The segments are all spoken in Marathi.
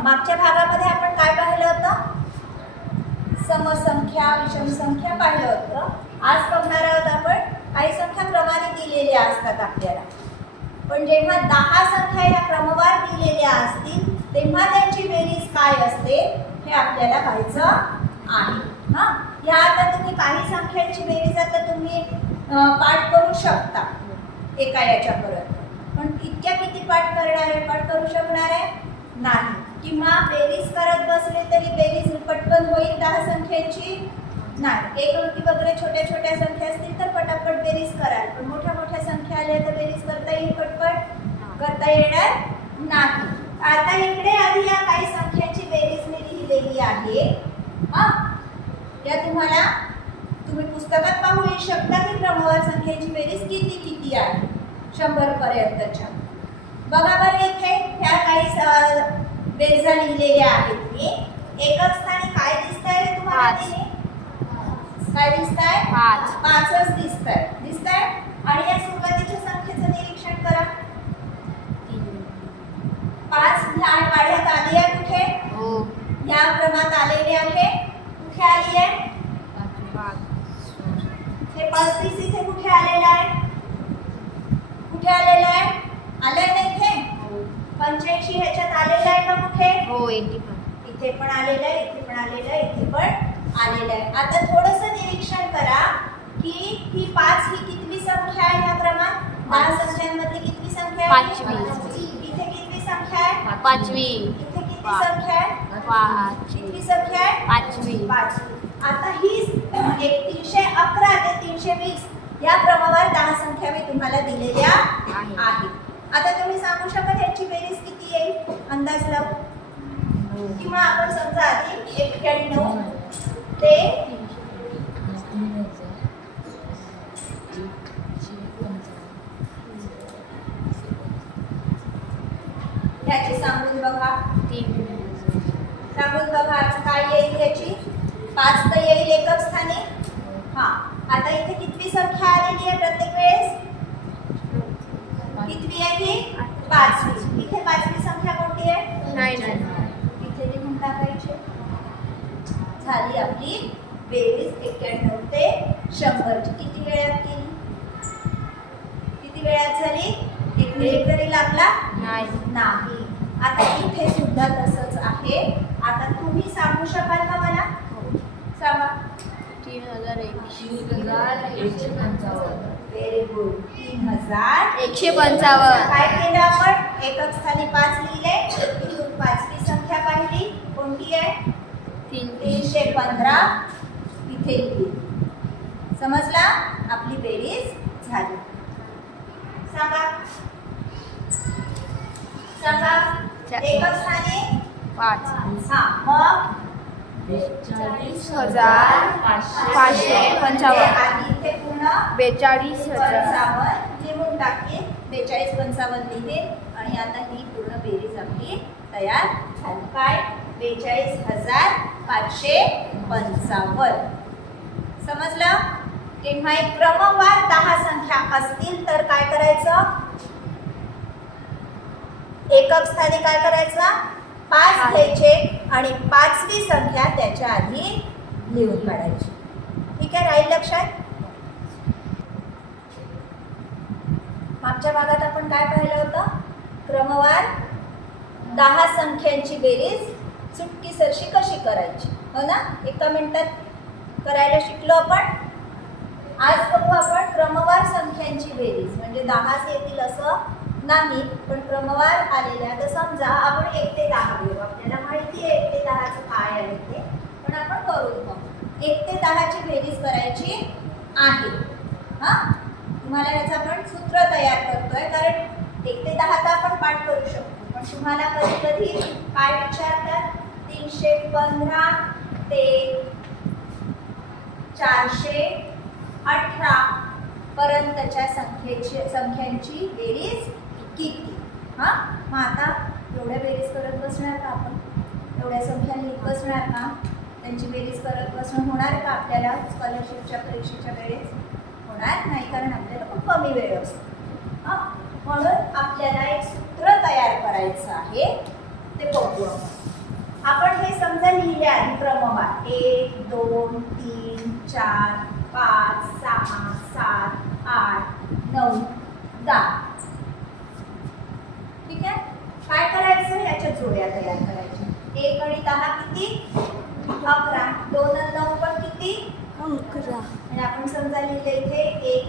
मागच्या भागामध्ये आपण काय पाहिलं होतं? समसंख्या विषमसंख्या पाहिलं होतं. आज बघणार आहोत आपण काही संख्या क्रमाने दिलेल्या असतात आपल्याला. पण जेव्हा दहा संख्या या क्रमवार दिलेल्या असतील तेव्हा त्यांची बेरीज काय असते? हे आपल्याला पाहायचं आहे. हा? ह्या आता तुम्ही काही संख्यांची बेरीज आता तुम्ही पाठ करू शकता एका याच्यापर्यंत. पण इतक्या किती पाठ करणार आहे पाठ करू शकणार? आहे नाही. किंवा बेरीज करत बसले तरी बेरीज पटकन होईल दहा संख्येची? नाही. एक अंकी वगैरे छोट्या छोट्या संख्या असतील तर पटापट बेरीज कराल. पण मोठ्या मोठ्या संख्या आल्या तर बेरीज करता येईल पटपट? करता येणार नाही. आता इकडे आधी या काही संख्यांची बेरीज मी लिहिलेली आहे. हा? या तुम्हाला तुम्ही पुस्तकात पाहू शकता की क्रमवार संख्येची बेरीज किती किती आहे? शंभर पर्यंतच्या. बघा बरं इथे ह्या काही बेरजा लिहिलेल्या आहेत मी एकच स्थानी काय दिसत आहे तुम्हाला पाच. काय दिसत आहे पाच. पाचच दिसत आहे दिसत आहे आणि या सुरुवातीच्या संख्येचं निरीक्षण करा. पाच ह्या काढ्यात आली आहे कुठे? हो. या क्रमात आलेली आहे. कुठे आली आहे? हे पस्तीस इथे कुठे आलेलं आहे? कुठे आलेलं आहे? पंच्याऐंशी ह्याच्यात आलेलं आहे का कुठे? हो एटी पण. इथे पण आलेलं आहे इथे पण आलेलं आहे इथे पण आलेलं आहे. आता थोडस निरीक्षण करा की ही पाच ही कितवी संख्या आहे ह्या क्रमात दहा पाच. संख्यांमधली कितवी संख्या आहे? पाचवी. इथे कितवी संख्या आहे? पाचवी. इथे किती. संख्या आहे? पाच. कितवी संख्या आहे? पाचवी. पाचवी आता ही एक तीनशे अकरा ते तीनशे वीस या क्रमावर दहा संख्या मी तुम्हाला दिलेल्या आहे. आहेत. आता तुम्ही सांगू शकाल याची बेरीज किती येईल अंदाज लावू. किंवा आपण समजा आधी एक्क्याण्णव ते सांगून बघा. तीन सांगून बघा काय येईल याची पाच तर येईल एकच स्थानी. हा. आता इथे कितवी संख्या आलेली आहे प्रत्येक वेळेस? कितवी आहे ही? पाचवी. इथे पाचवी संख्या कोणती आहे? नाही इथे लिहून टाकायचे. झाली आपली बेरीज एक्क्याण्णव ते शंभरची किती वेळात केली? किती वेळात झाली? एक मिनिट तरी लागला? नाही. नाही. आता इथे सुद्धा तसंच आहे. आता तुम्ही सांगू शकाल का मला? सांगा. तीन हजार एकशे व्हेरी गुड तीन हजार. एकशे पंचावन्न. काय केलं आपण? एकच स्थानी पाच लिहिले. इथून पाचवी संख्या पाहिली. कोणती आहे? तीन तीनशे पंधरा. इथे लिहिली समजला? आपली बेरीज झाली. सांगा. सांगा. एकच स्थानी पाच. हा मग? हजार पाचशे पंचावन्न. बेचाळीस पंचावन्न लिहून टाकली. बेचाळीस पंचावन्न लिहिले. आणि आता ही पूर्ण बेरीज आपली तयार झाली. काय? बेचाळीस हजार पाचशे पंचावन्न. समजलं? तेव्हा एक क्रमवार दहा संख्या असतील तर काय करायचं? एकक स्थानी काय करायचं? पाच. घ्यायचे आणि पाचवी संख्या त्याच्या आधी लिहून काढायची. ठीक आहे राहील लक्षात? मागच्या भागात आपण काय पाहिलं होतं? क्रमवार दहा संख्यांची बेरीज चुटकी सरशी कशी करायची? हो ना? एका मिनिटात करायला शिकलो आपण. आज बघू आपण क्रमवार संख्यांची बेरीज. म्हणजे दहाच येतील असं नाही पण क्रमवार आलेल्या तर समजा आपण एक ते दहा घेऊ आपल्याला माहिती आहे एक ते दहाचं काय आहे ते. पण आपण करून मग एक ते दहाची बेरीज करायची आहे. हा? तुम्हाला याचं आपण सूत्र तयार करतोय कारण एक ते दहा तर आपण पाठ करू शकतो. पण तुम्हाला कधी कधी काय विचारतात? तीनशे पंधरा ते चारशे अठरा पर्यंतच्या संख्येची संख्यांची बेरीज. किती हां? मग आता एवढ्या बेरीज करत बसणार का आपण? एवढ्या संख्या लिहित बसणार का? त्यांची बेरीज करत बसणं होणार का आपल्याला? स्कॉलरशिपच्या परीक्षेच्या वेळेस? होणार नाही कारण आपल्याला खूप कमी वेळ असतो. हां? म्हणून आपल्याला एक सूत्र तयार करायचं आहे. ते बघू आपण. आपण हे समजा लिहिले आहे क्रमवार. एक दोन तीन चार पाच सहा सात आठ नऊ दहा ठीक आहे काय करायचं याच्या जोड्या तयार करायच्या एक आणि दहा किती अकरा दोन आणि नऊ पण किती अकरा आणि आपण समजा लिहिले इथे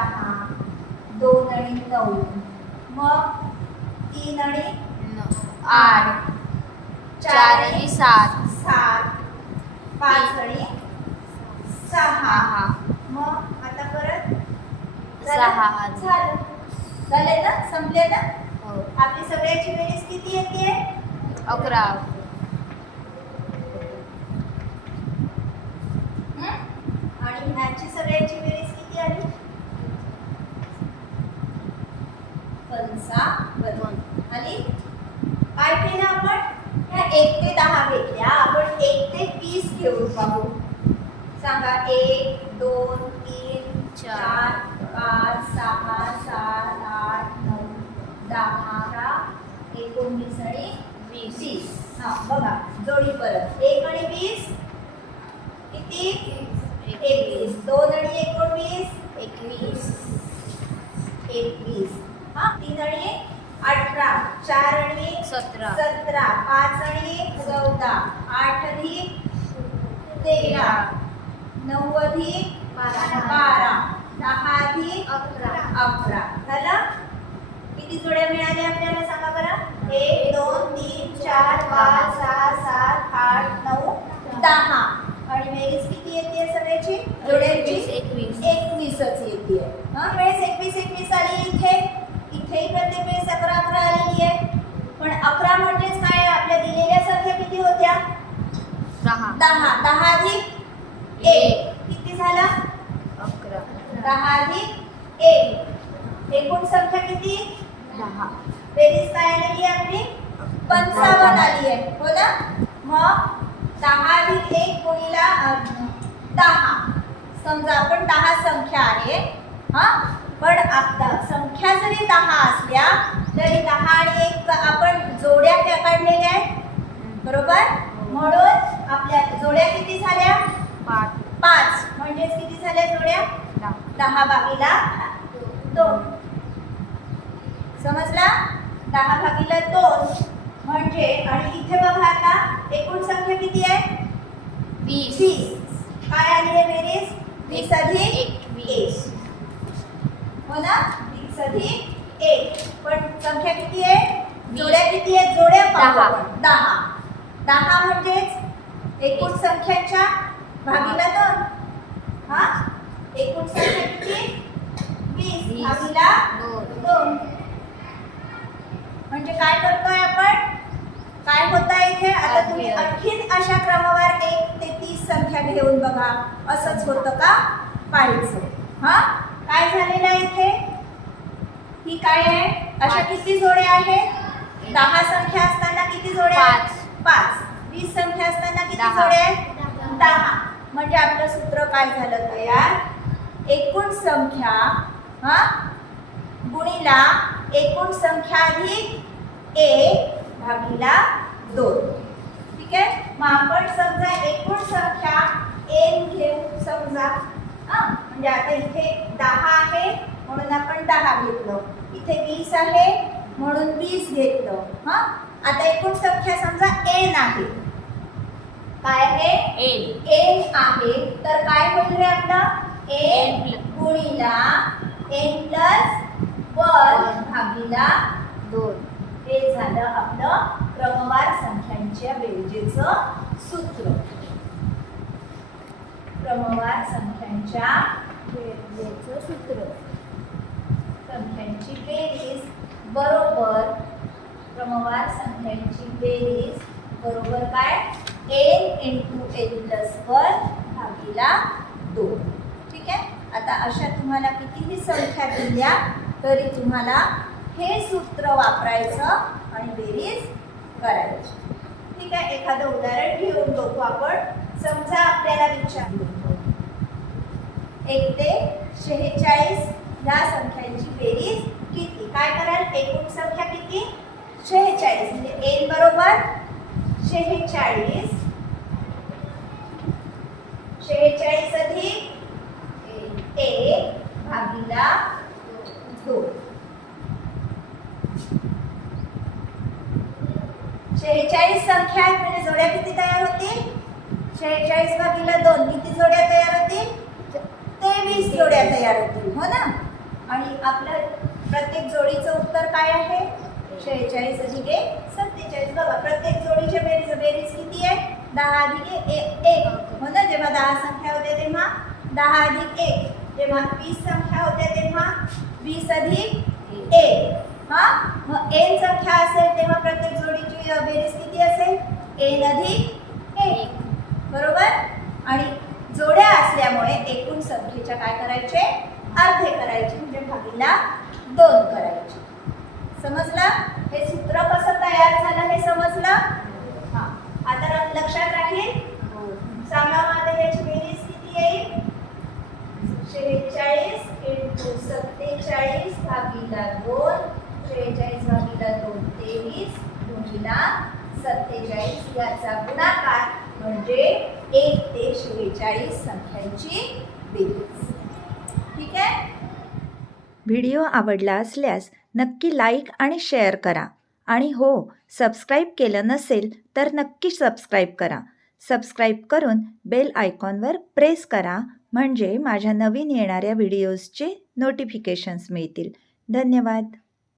दहा दोन आणि नऊ. मग तीन आणि आठ. चार आणि सात. सात. पाच आणि सहा. सहा. मग आता परत सहा. झालं. झालंय ना? संपले ना? हो. आपली सगळ्याची बेरीज किती येते? अकरा. आणि ह्याची सगळ्याची बेरीज किती आली पंचावन्न आली काय केलं आपण ह्या एक ते दहा घेतल्या आपण एक ते वीस घेऊन पाहू सांगा एक दोन तीन चार पाच सहा सात आठ नऊ दहा एकोणवीस आणि वीस. वीस हा बघा जोडी परत. एक आणि वीस. किती? एकवीस. दोन आणि एकोणवीस. एकवीस. एकवीस. हा तीन आणि एक अठरा. चार आणि एक सतरा. सतरा. पाच आणि एक चौदा. आठ अधिक तेरा. नऊ अधिक बारा. दहा अधिक अकरा. अकरा. झालं? किती जोड्या मिळाल्या आपल्याला? सांगा बरं. एक दोन तीन चार पाच सहा सात आठ नऊ दहा. आणि बेरीज किती येते सगळ्याची? जोड्यांची? एकवीस एकवीसच येते. हा वेळेस एकवीस एकवीस आली इथे. इथेही प्रत्येक वेळेस अकरा अकरा आलेली आहे. पण अकरा म्हणजेच काय? आपल्या दिलेल्या संख्या किती होत्या? दहा. दहा. दहा अधिक एक. किती झाला? अकरा. दहा अधिक एक. एकूण संख्या किती? दहा. बेरीज काय आलेली आहे आपली? पंचावन्न आली आहे. हो ना? मग दहा अधिक एक गुणीला दहा. समजा आपण दहा संख्या आहे हा? पण आपला संख्या जरी दहा असल्या तरी दहा आणि एक आपण जोड्या त्या काढलेल्या आहेत. बरोबर? म्हणून आपल्या जोड्या किती झाल्या? पाच. म्हणजेच किती झाल्या जोड्या? दहा भागीला दोन. समजला? दहा भागीला दोन म्हणजे आणि इथे बघा आता एकूण संख्या किती आहे? वीस. काय आली आहे बेरीज? वीस अधिक एकवीस हो ना? वीस अधिक एक. पण संख्या किती आहे. जोड्या किती आहेत? जोड्या पाहू दहा. दहा. दहा म्हणजेच एकूण संख्याच्या भागीला दोन. हा? एकूण संख्या किती? वीस. वीस. भागीला दोन. दोन. म्हणजे काय करतोय आपण? काय होत आहे इथे? आता तुम्ही. आणखीन अशा क्रमावर एक ते तीस संख्या घेऊन बघा. असंच होतं का? पाहायचं. हा? काय झालेलं आहे इथे? ही काय आहे? अशा. किती जोड्या आहेत? दहा संख्या असताना किती जोड्या आहेत? पाच. वीस संख्या असताना किती. जोड्या आहेत? दहा. म्हणजे आपलं सूत्र काय झालं तयार? एकूण संख्या हा? गुणीला एकूण संख्या अधिक एक भागीला दोन. ठीक आहे? मग आपण समजा एकूण संख्या एन घेऊ. समजा हा म्हणजे आता इथे दहा आहे म्हणून आपण दहा घेतलं. इथे वीस आहे म्हणून वीस घेतलं. हा? आता एकूण संख्या समजा एन आहे. काय आहे? एन. एन आहे. तर काय होईल रे आपलं? N एन गुणीला एन प्लस पण भागीला दोन. हे झालं आपलं क्रमवार संख्यांच्या बेरजेचं सूत्र. क्रमवार संख्यांच्या बेरजेचं सूत्र. संख्यांची बेरीज बरोबर क्रमवार संख्यांची बेरीज बरोबर काय? N into N plus one भागीला दोन. ठीक आहे? आता अशा तुम्हाला कितीही संख्या दिल्या तरी तुम्हाला हे सूत्र वापरायचं आणि बेरीज करायची. ठीक आहे एखादं उदाहरण घेऊन बघू आपण. समजा आपल्याला विचारलं. एक ते शेहेचाळीस या संख्यांची बेरीज किती? काय कराल? एकूण संख्या किती? शेहेचाळीस. म्हणजे एन बरोबर शेहेचाळीस. शेहेचाळीस अधिक एक भागीला दोन शेहेचाळीस संख्या आहेत म्हणजे जोड्या किती तयार होतील शेहेचाळीस भागीला दोन किती जोड्या तयार होतील तेवीस जोड्या तयार होतील हो ना? आणि आपलं प्रत्येक जोडीचं उत्तर काय आहे? शेहेचाळीस अधिक एक सत्तेचाळीस. बघा प्रत्येक जोडीच्या बेरीज बेरीज किती आहे? दहा अधिक एक एक. एक हो ना? जेव्हा दहा संख्या होते तेव्हा? दहा अधिक एक. जेव्हा वीस संख्या होत्या तेव्हा? वीस अधिक एक. हा? मग एन संख्या असेल तेव्हा प्रत्येक जोडीची बेरीज किती असेल? एन अधिक एक. बरोबर? आणि जोड्या असल्यामुळे एकूण संख्येच्या काय करायचे? अर्धे करायचे. म्हणजे भागीला दोन करायचे. समजलं? हे सूत्र कसं तयार झालं हे समजलं हा आता र- लक्षात राहील सांगा माझं याची बेरीज किती येईल शेहेचाळीस इंटू सत्तेचाळीस भागीला दोन शेहेचाळीस भागीला दोन तेवीस गुणिला सत्तेचाळीस याचा गुणाकार म्हणजे एक ते शेहेचाळीस संख्यांची बेरीज. ठीक आहे? व्हिडिओ आवडला असल्यास नक्की लाईक आणि शेअर करा. आणि हो सबस्क्राईब केलं नसेल तर नक्की सबस्क्राईब करा. सबस्क्राईब करून बेल आयकॉनवर प्रेस करा म्हणजे माझ्या नवीन येणाऱ्या व्हिडिओजचे नोटिफिकेशन्स मिळतील. धन्यवाद.